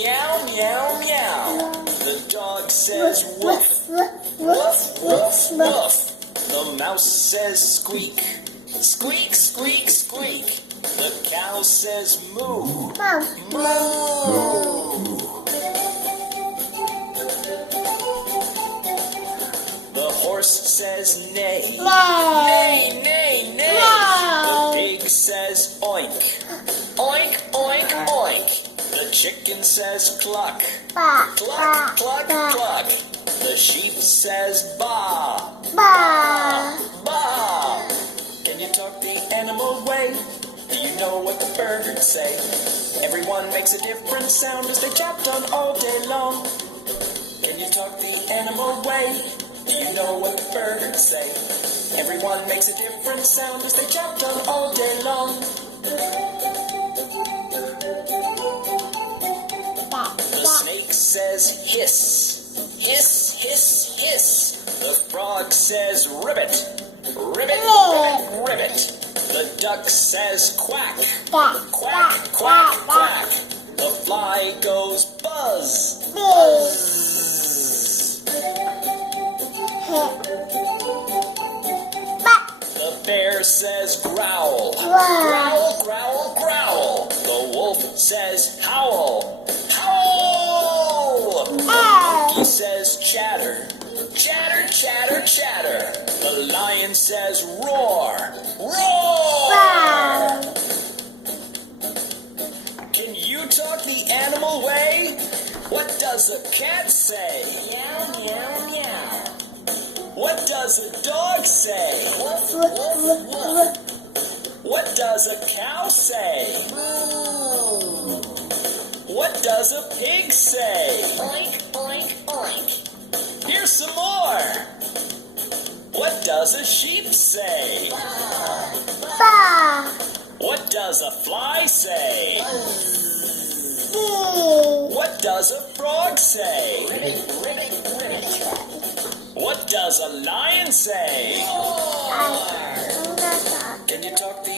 Meow, meow, meow. The dog says woof, woof, woof, woof. The mouse says squeak, squeak, squeak, squeak. The cow says moo, moo. The horse says neigh, neigh, neigh, neigh. The pig says oink, oink, oink, oink. The chicken says cluck, cluck, cluck, cluck. The sheep says baa, baa, baa. Can you talk the animal way? Do you know what the birds say? Everyone makes a different sound as they chat on all day long. Can you talk the animal way? Do you know what the birds say? Everyone makes a different sound as they chat on all day long. The snake says hiss, hiss, hiss, hiss. The frog says ribbit, ribbit, ribbit, ribbit. The duck says quack, quack, quack, quack. The fly goes buzz, buzz. The bear says growl, growl, growl, growl. The wolf says howl, howl. The monkey says chatter, chatter, chatter, chatter. The lion says roar, roar. Can you talk the animal way? What does a cat say? Meow, meow, meow. What does a dog say? Woof, woof, woof. What does a cow say? Moo. What does a pig say? Oink, oink, oink. Here's some more. What does a sheep say? Ba. What does a fly say? What does a frog say? Ribbit, ribbit, ribbit. What does a lion say? Can you talk